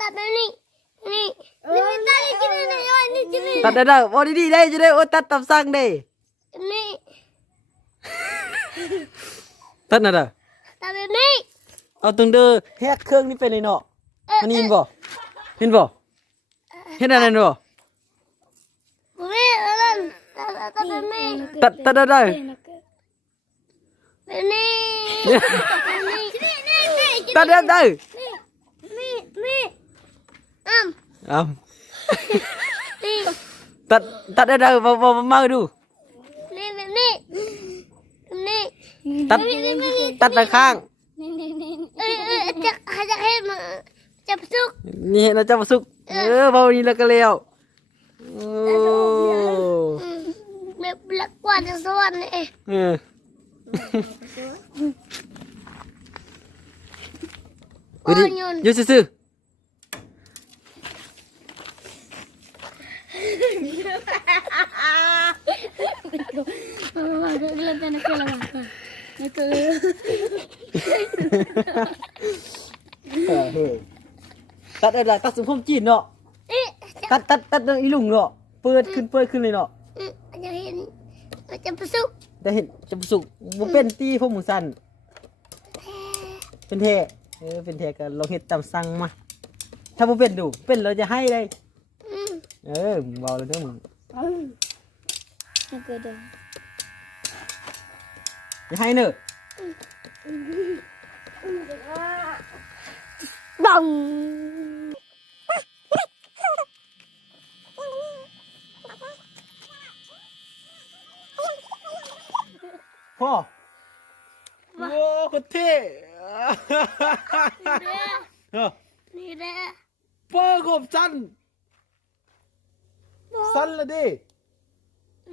ตัดนี่นี่นี่ตัดกินนี่โอ้ยนี่กินนี่ตัดได้โอ้ดีๆได้จะได้โอ้ตัดตำสั่งได้นี่ตัดน่ะเด้อตัดนี่เอาตึงเด้อแฮกเครื่องนี้ไปเลยเนาะมันเห็นบ่เห็นอะไรเนาะไม่ตัดนี่ตัดได้นี่ตัดได้นี่นี่ตัดได้มาดูนี่ตัดไปข้างจะให้มันจับสุกนี่เราจะมาสุกเบานี้แล้วก็เลี้ยวแบบหลักกว่าจะสวรรค์เลยอยู่ซื่อตัดอะไรตัดสมพงจีนเนาะตัดอีลุงเนาะเปิดขึ้นเลยเนาะจะเห็นจะประสุกได้เห็นจะประสุกบ่เป็นตีพวกหมูสันเป็นเทเป็นเทกันเราเฮ็ดตามสั่งมาถ้าบ่เป็นดูเป็นเราจะให้เลยเบาเลยเด้อมึงจะให้เนอะบังพ่อโอ้คนเท่นี่แหละพ่อกบสั้นละดิ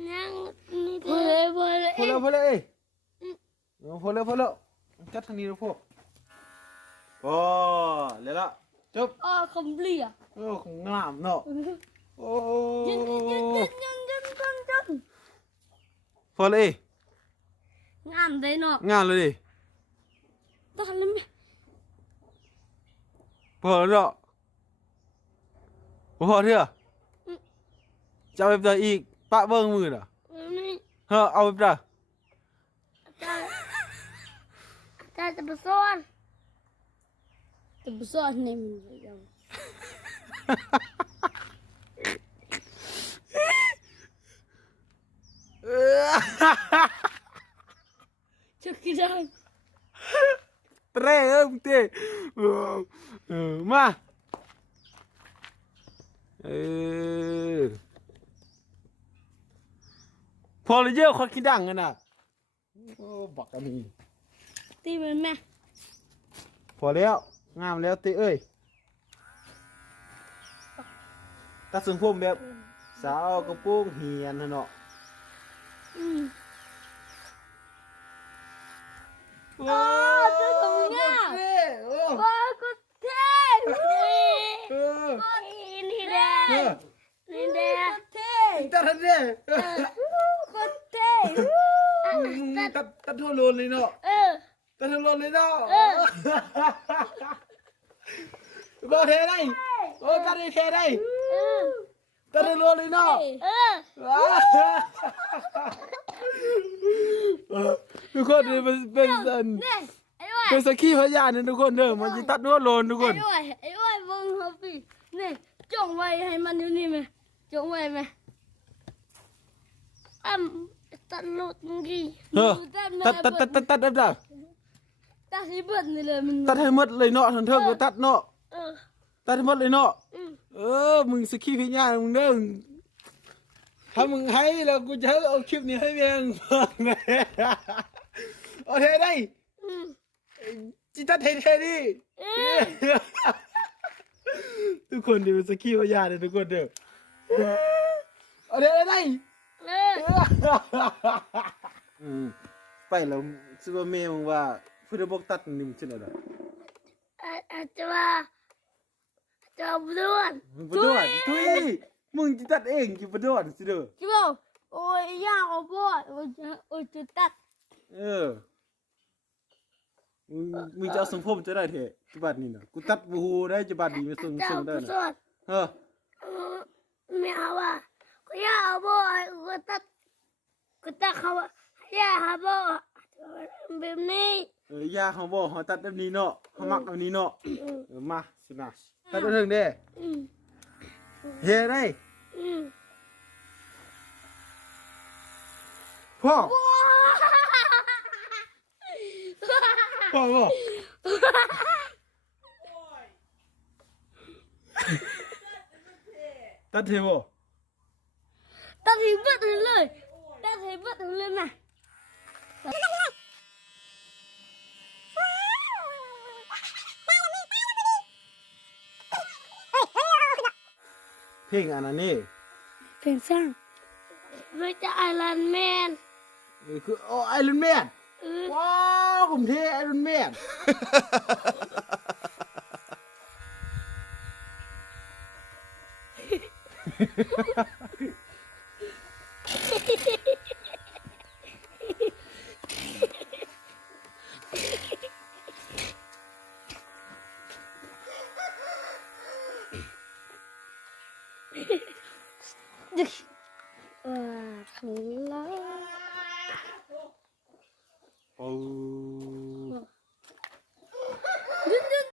นั่งนี่พอเลยพอแล้วจัดทางนี้แล้วพวกพอแล้วละจบคำเลียของงามเนาะโอ้พอเลยงามเลยเนาะงามเลยดิตอนนั้นพอแล้วเนาะพอเถอะจะเอาไปได้อีกปะเบิ้งมือน่ะเอาไปได้จะไปซ่อนนี่มันยังจะกินได้เตะมึงเตะมาพอเลยเยอะคนคิดดังกันน่ะบักกันนี่ตีมันแม่พอแล้วงามแล้วตีเอ้ยตัดทรงผมแบบสาวกระโปรงเหียนเนาะว้าวจะทำยังไงว้าวกูเท่นี่แหละตัดทันเด้กูเท่ตัดทั่วโลนเลยเนาะตัดทั่วโลนเลยเนาะก็เทได้ตัดได้เทได้ตัดทั่วโลนเลยเนาะทุกคนนี่เป็นสักขีพยานนะทุกคนเด้อมันจะตัดทั่วโลนทุกคนไอ้อ้วยวงเขาปีนี่จงไว้ให้มันอยู่นี่ไหมจงไว้ไหมตัดหลุดมึงกี่ตัดให้เบิดนี่เลยมันตัดให้หมดเลยเนาะทั้งเทิงก็ตัดเนาะตัดให้หมดเลยเนาะมึงสักขีพยานมึงเด้อถ้ามึงให้แล้วกูจะเอาคลิปนี้ให้เมียมึงฟังนะโอเคได้จิตเทดิทุกคนเดี๋ยวสกีพยาเลยทุกคนเดี๋ยวโอเคได้ไปแล้วซูเปอร์แมนมึงว่าฟุตบอลตัดนิ่มชนะได้อาจจะว่าจะบุดวนทุยมึงจะตัดเองกี่บุดวนสิเด้อจิบโอ้ยยากอ่ะพ่อโอ้ยจะตัด มึงจะเอาสังคมจะได้เถอะจุบัดนี่น่ะกูตัดบูฮูได้จุบัดดีมาส่ง เจ้า ได้ ผู้ส น่ะ วด เออ ไม่เอาว่ะก็ย่าเอาบ่ก็ตัดเขาว่าย่าหาบ่แบบนี้ ยาเขาบอกเขาตัดแบบนี้เนาะเขามักแบบนี้เนาะมาสินะตัดไปถึงเด้ อืม เฮ้ได้ อืม พ่อพ่อบอกตัดเทบ่ ตัดทิ้งเบิดเลยตัดทิ้งเบิดเลยนะ เพลงอันนั้นนี่ เพลงสร้างด้วยจะไอรอนแมน คือโอ้ไอรอนแมนว้าวผมเท่ไอรอนแมน ข้างล่าง